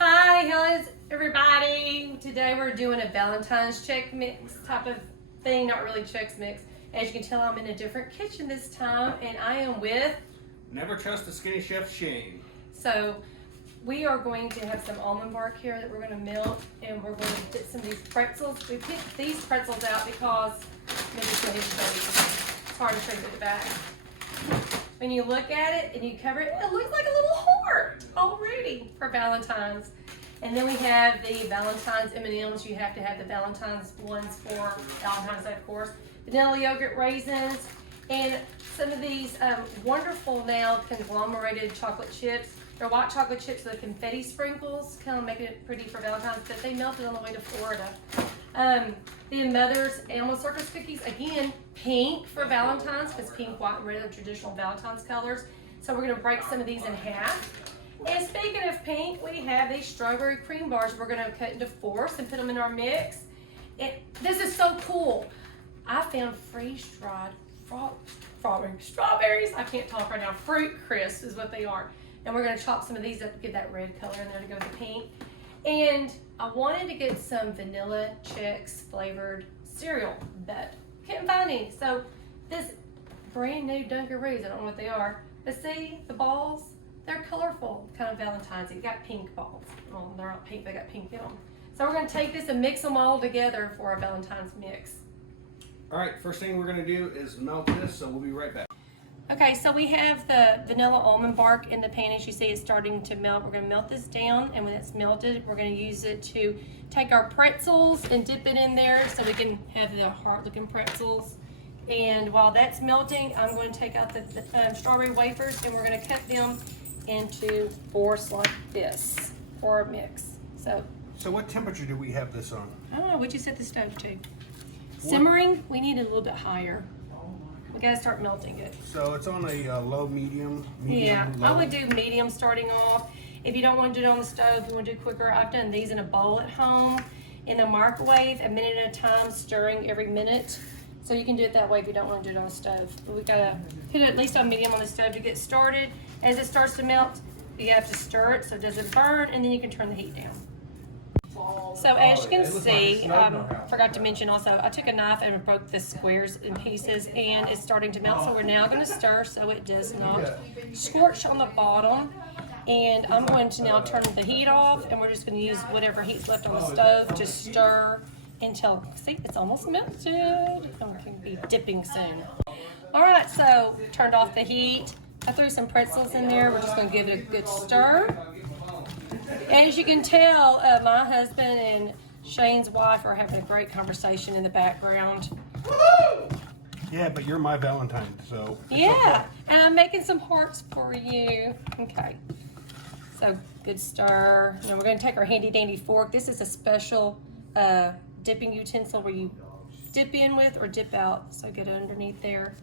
Hi, hello everybody. Today we're doing a Valentine's Chex Mix type of thing, not really Chex Mix. As you can tell, I'm in a different kitchen this time, and I am with... Never trust a skinny chef Shane. So we are going to have some almond bark here that we're going to melt, and we're going to get some of these pretzels. We picked these pretzels out because, maybe show you, it's hard to show you at the back. When you look at it and you cover it, it looks like a little heart already for Valentine's. And then we have the Valentine's M&Ms. You have to have the Valentine's ones for Valentine's Day, of course. Vanilla yogurt raisins, and some of these wonderful now conglomerated chocolate chips. They're white chocolate chips with confetti sprinkles, kind of making it pretty for Valentine's, but they melted on the way to Florida. The Mother's Animal Circus cookies, again, pink for Valentine's, because pink, white, and red are traditional Valentine's colors. So we're going to break some of these in half. And speaking of pink, we have these strawberry cream bars we're going to cut into fourths and put them in our mix. This is so cool. I found freeze-dried strawberries. I can't talk right now. Fruit crisps is what they are. And we're going to chop some of these up to get that red color in there to go with the pink. And I wanted to get some vanilla Chex flavored cereal, but couldn't find any. So this brand new Dunkaroos, I don't know what they are, but see the balls? They're colorful, kind of Valentine's. You got pink balls. Well, they're not pink, they got pink in them. So we're going to take this and mix them all together for our Valentine's mix. All right, first thing we're going to do is melt this, so we'll be right back. Okay, so we have the vanilla almond bark in the pan. As you see, it's starting to melt. We're going to melt this down, and when it's melted, we're going to use it to take our pretzels and dip it in there so we can have the heart-looking pretzels. And while that's melting, I'm going to take out the strawberry wafers, and we're going to cut them into fourths like this for our mix. So what temperature do we have this on? I don't know, what'd you set the stove to? Simmering, we need it a little bit higher. We gotta start melting it. So it's on a low, medium, Yeah, low. I would do medium starting off. If you don't want to do it on the stove, you want to do it quicker. I've done these in a bowl at home, in the microwave, a minute at a time, stirring every minute. So you can do it that way if you don't want to do it on the stove. But we gotta put it at least on medium on the stove to get started. As it starts to melt, you have to stir it so it doesn't burn, and then you can turn the heat down. So as you can see, forgot to mention also, I took a knife and broke the squares in pieces, and it's starting to melt. So we're now going to stir so it does not scorch on the bottom. And I'm going to now turn the heat off, and we're just going to use whatever heat's left on the stove to stir until, see, it's almost melted. I'm going to be dipping soon. All right, so turned off the heat. I threw some pretzels in there. We're just going to give it a good stir. As you can tell, my husband and Shane's wife are having a great conversation in the background. Yeah, but you're my Valentine, so. Yeah, okay. And I'm making some hearts for you. Okay, so good stir. Now we're going to take our handy dandy fork. This is a special dipping utensil where you dip in with or dip out. So get it underneath there,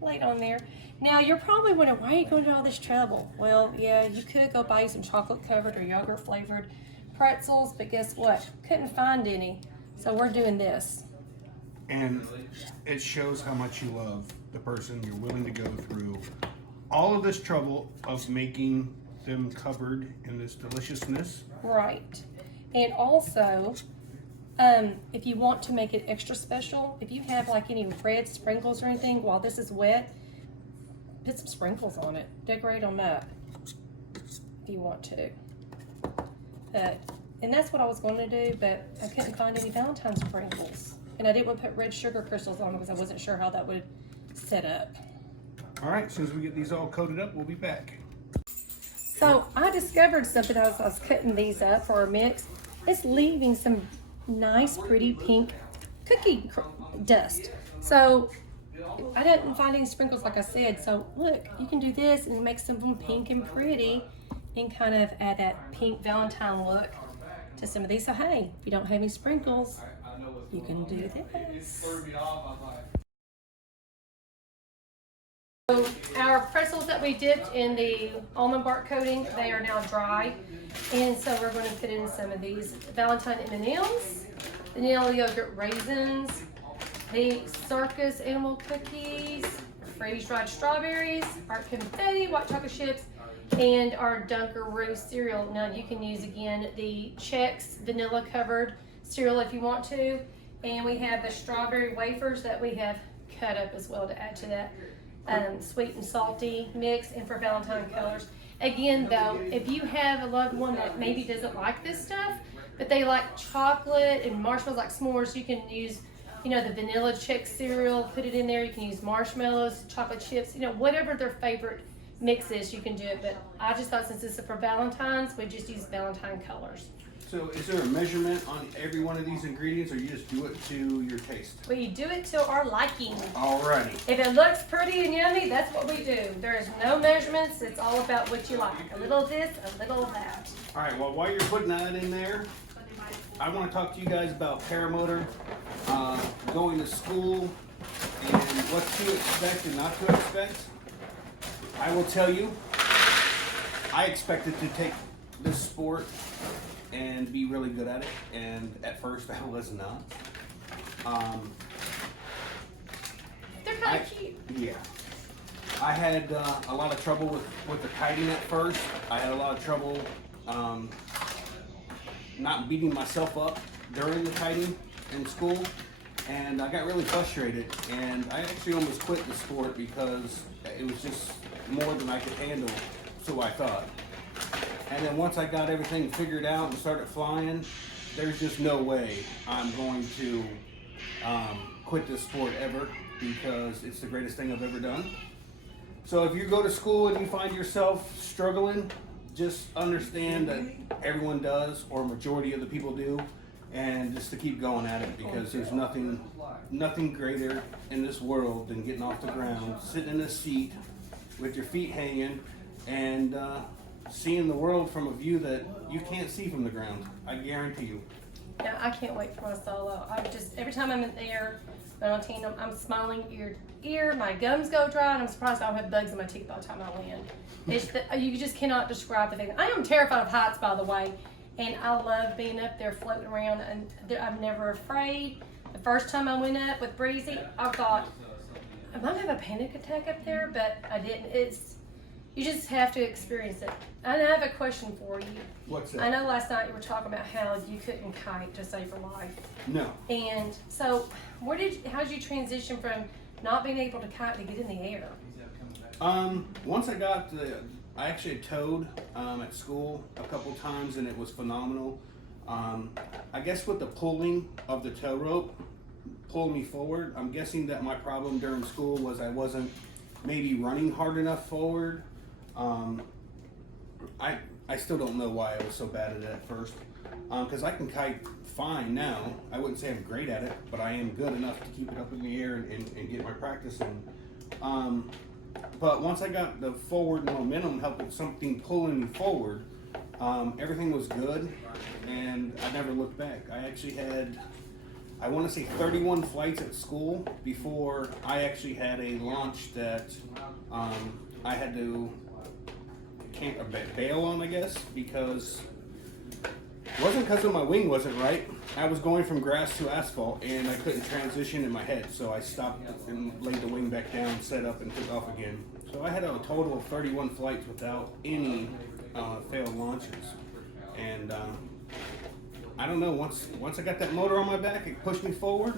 lay it on there. Now, you're probably wondering, why are you going to all this trouble? Well, yeah, you could go buy you some chocolate-covered or yogurt-flavored pretzels, but guess what? Couldn't find any, so we're doing this. And it shows how much you love the person. You're willing to go through all of this trouble of making them covered in this deliciousness. Right. And also, if you want to make it extra special, if you have like any red sprinkles or anything while this is wet, put some sprinkles on it. Decorate them up if you want to. And that's what I was going to do, but I couldn't find any Valentine sprinkles. And I didn't want to put red sugar crystals on because I wasn't sure how that would set up. All right, as soon as we get these all coated up, we'll be back. So I discovered something as I was cutting these up for our mix. It's leaving some nice, pretty pink cookie dust. So I didn't find any sprinkles, like I said. So look, you can do this and make some of them pink and pretty and kind of add that pink Valentine look to some of these. So hey, if you don't have any sprinkles, you can do this. So our pretzels that we dipped in the almond bark coating, they are now dry. And so we're going to put in some of these Valentine M&Ms, vanilla yogurt raisins, the circus animal cookies, freeze-dried strawberries, our confetti, white chocolate chips, and our Dunkaroo cereal. Now you can use again the Chex vanilla covered cereal if you want to. And we have the strawberry wafers that we have cut up as well to add to that sweet and salty mix, and for Valentine colors. Again though, if you have a loved one that maybe doesn't like this stuff, but they like chocolate and marshmallows like s'mores, you can use, you know, the vanilla Chex cereal, put it in there. You can use marshmallows, chocolate chips, you know, whatever their favorite mix is, you can do it. But I just thought since this is for Valentine's, we just use Valentine colors. So is there a measurement on every one of these ingredients, or you just do it to your taste? We do it to our liking. Alrighty. If it looks pretty and yummy, that's what we do. There is no measurements. It's all about what you like. A little of this, a little of that. Alright, well, while you're putting that in there, I want to talk to you guys about paramotor, going to school, and what to expect and not to expect. I will tell you, I expected to take this sport and be really good at it, and at first I was not. They're kind of cute. Yeah. I had a lot of trouble with the kiting at first. I had a lot of trouble not beating myself up during the kiting in school, and I got really frustrated, and I actually almost quit the sport because it was just more than I could handle, so I thought. And then once I got everything figured out and started flying, there's just no way I'm going to quit this sport ever, because it's the greatest thing I've ever done. So if you go to school and you find yourself struggling, just understand that everyone does, or majority of the people do, and just to keep going at it, because there's nothing greater in this world than getting off the ground, sitting in a seat with your feet hanging, and seeing the world from a view that you can't see from the ground. I guarantee you. Yeah, I can't wait for my solo. Every time I'm in the air, Valentine, I'm smiling ear to ear. My gums go dry, and I'm surprised I don't have bugs in my teeth by the time I land. You just cannot describe the feeling. I am terrified of heights, by the way, and I love being up there floating around, and I'm never afraid. The first time I went up with Breezy, I thought, I might have a panic attack up there, but I didn't. You just have to experience it. And I have a question for you. What's that? I know last night you were talking about how you couldn't kite to save your life. No. And so, how did you transition from not being able to kite to get in the air? Once I actually towed at school a couple times, and it was phenomenal. I guess with the pulling of the tow rope pulled me forward. I'm guessing that my problem during school was I wasn't maybe running hard enough forward. I still don't know why I was so bad at it at first, because I can kite fine now. I wouldn't say I'm great at it, but I am good enough to keep it up in the air and get my practice in. But once I got the forward momentum, helping something pulling me forward, everything was good, and I never looked back. I actually had, I want to say 31 flights at school before I actually had a launch that I had to bail on, I guess, because it wasn't because of my wing wasn't right. I was going from grass to asphalt, and I couldn't transition in my head, so I stopped and laid the wing back down, set up, and took off again. So I had a total of 31 flights without any failed launches, and I don't know, once I got that motor on my back, it pushed me forward,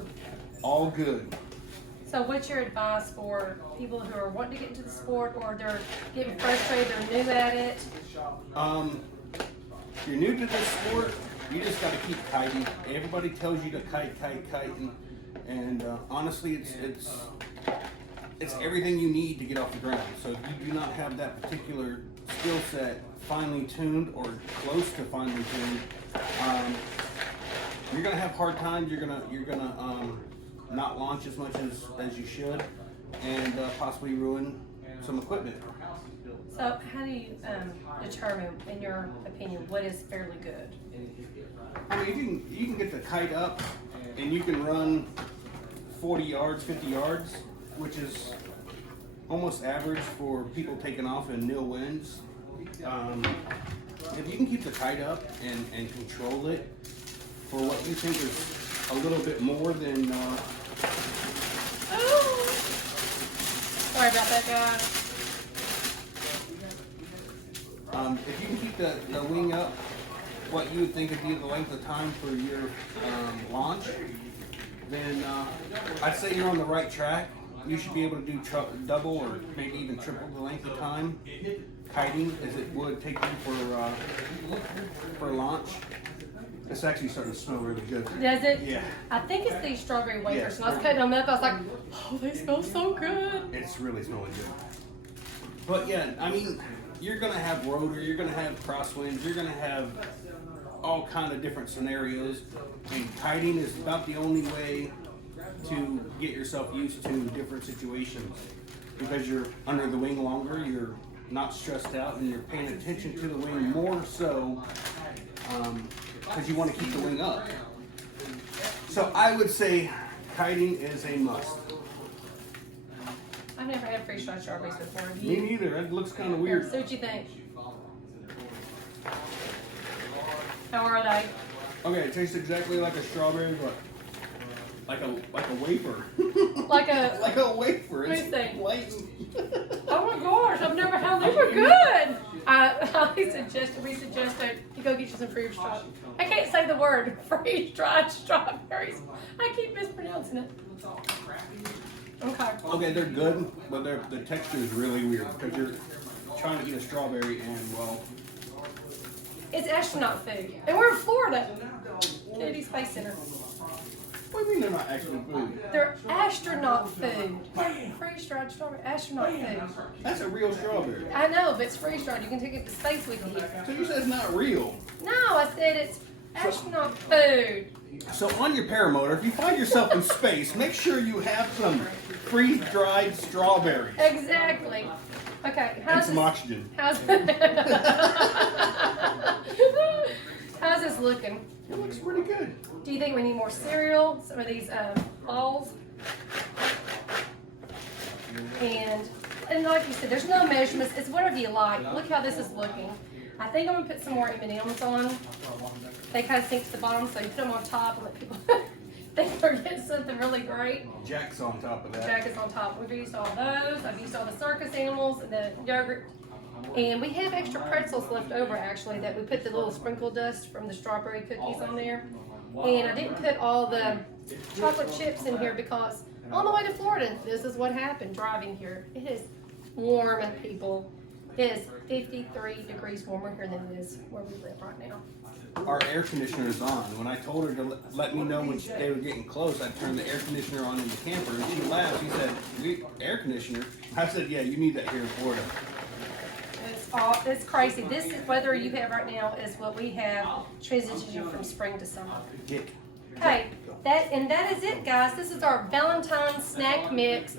all good. So what's your advice for people who are wanting to get into the sport, or they're getting frustrated, they're new at it? If you're new to this sport, you just got to keep kiting. Everybody tells you to kite, and honestly, it's everything you need to get off the ground. So if you do not have that particular skill set finely tuned or close to finely tuned, you're gonna have hard times. You're gonna not launch as much as you should, and possibly ruin some equipment. So how do you determine, in your opinion, what is fairly good? I mean, you can get the kite up, and you can run 40 yards, 50 yards, which is almost average for people taking off in nil winds. If you can keep the kite up and control it for what you think is a little bit more than Sorry about that, guys. If you can keep the wing up, what you would think would be the length of time for your launch, then I'd say you're on the right track. You should be able to do double or maybe even triple the length of time kiting as it would take you for launch. It's actually starting to smell really good. Does it? Yeah. I think it's these strawberry wafers. Yes. And I was cutting them up. I was like, oh, they smell so good. It's really smelling good. But yeah, I mean, you're gonna have rotor, you're gonna have crosswinds, you're gonna have all kind of different scenarios. And kiting is about the only way to get yourself used to different situations because you're under the wing longer, you're not stressed out, and you're paying attention to the wing more so because you want to keep the wing up. So I would say kiting is a must. I've never had freeze-dried strawberries before. Have Me you? neither. It looks kind of weird. See what you think. How are they? Okay, it tastes exactly like a strawberry, but like a wafer. Like a. Like a wafer. What do you It's think? light. Oh my gosh! I've never had. They were good. We suggested you go get you some freeze-dried. I can't say the word freeze-dried strawberries. I keep mispronouncing it. Okay. Okay, they're good, but the texture is really weird because you're trying to eat a strawberry and, well, It's astronaut food, and we're in Florida. Kennedy Space Center. what do you mean they're not actually food? They're astronaut food. Freeze-dried strawberry, astronaut food. That's a real strawberry. I know, but it's freeze-dried. You can take it to space with you. So you said it's not real. No, I said it's astronaut food. So on your paramotor, if you find yourself in space, make sure you have some freeze-dried strawberries Exactly. Okay, and how's some this? oxygen. How's How's this looking? It looks pretty good. Do you think we need more cereal? Some of these balls? And like you said, there's no measurements. It's whatever you like. Look how this is looking. I think I'm gonna put some more M&Ms on. They kind of sink to the bottom, so you put them on top and let people think they're getting something really great. Jack's on top of that. Jack is on top. We've used all those. I've used all the circus animals and the yogurt. And we have extra pretzels left over actually that we put the little sprinkle dust from the strawberry cookies on there. And I didn't put all the chocolate chips in here because on the way to Florida, this is what happened driving here. It is warm, people. It is 53 degrees warmer here than it is where we live right now. Our air conditioner is on. When I told her to let me know when they were getting close, I turned the air conditioner on in the camper, and she laughed. She said, air conditioner? I said, yeah, you need that here in Florida. It's crazy. This is weather you have right now is what we have transitioning from spring to summer. Yeah. Okay, that is it, guys. This is our Valentine snack mix,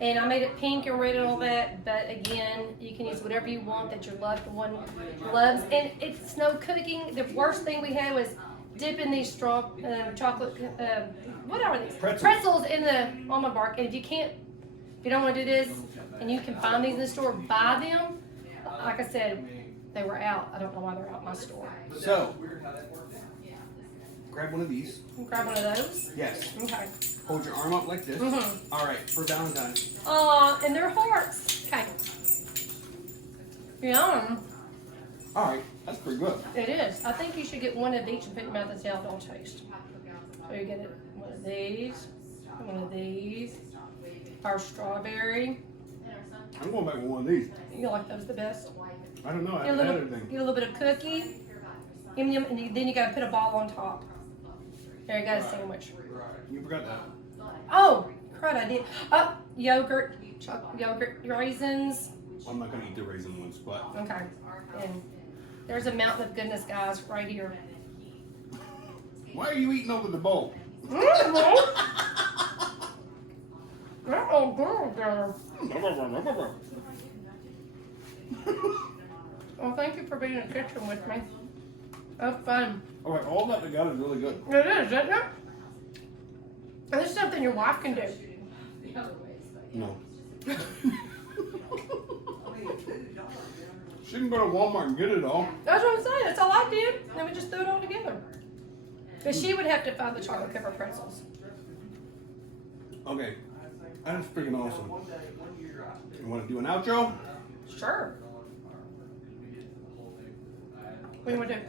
and I made it pink and red and all that. But again, you can use whatever you want that your loved one loves. And it's no cooking. The worst thing we had was dipping these chocolate, whatever these pretzels in the almond bark. And if you don't want to do this, and you can find these in the store, buy them. Like I said, they were out. I don't know why they're out in my store. So, grab one of these. Grab one of those. Yes. Okay. Hold your arm up like this. Mm-hmm. All right, for Valentine. And they're hearts. Okay. Yum. All right, that's pretty good. It is. I think you should get one of each and put in your mouth and see how they'll taste. So you get one of these, our strawberry. I'm going back with one of these. You like those the best? I don't know. I Get a haven't had little, anything. get a little bit of cookie, and then you gotta put a ball on top. There you got a sandwich. You forgot that. Oh, crud, I did. Oh, yogurt raisins. I'm not going to eat the raisin ones, but. Okay, and there's a mountain of goodness, guys, right here. Why are you eating over the bowl? Well, thank you for being in the kitchen with me. That's fun. All right, all that together is really good. It is, isn't it? And this is something your wife can do. No. She can go to Walmart and get it all. That's what I'm saying. That's all I did. Then we just threw it all together. But she would have to find the chocolate covered pretzels. Okay, that's freaking awesome. You want to do an outro? Sure. What do you want to do?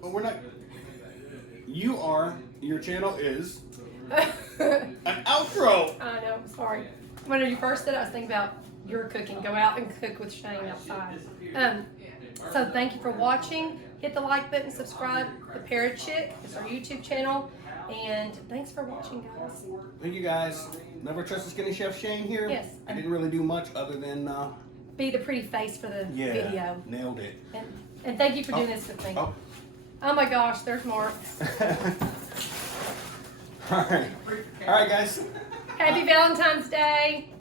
Well, we're not. Your channel is an outro. I know, I'm sorry. When you first said, I was thinking about your cooking. Go out and cook with Shane outside. So thank you for watching. Hit the like button, subscribe. The Parrot Chick is our YouTube channel. And thanks for watching, guys. Thank you guys. Never trust the skinny chef Shane here. Yes. I didn't really do much other than Be the pretty face for the video. Nailed it. And thank you for doing this with me. Oh my gosh, there's more. All right, guys. Happy Valentine's Day.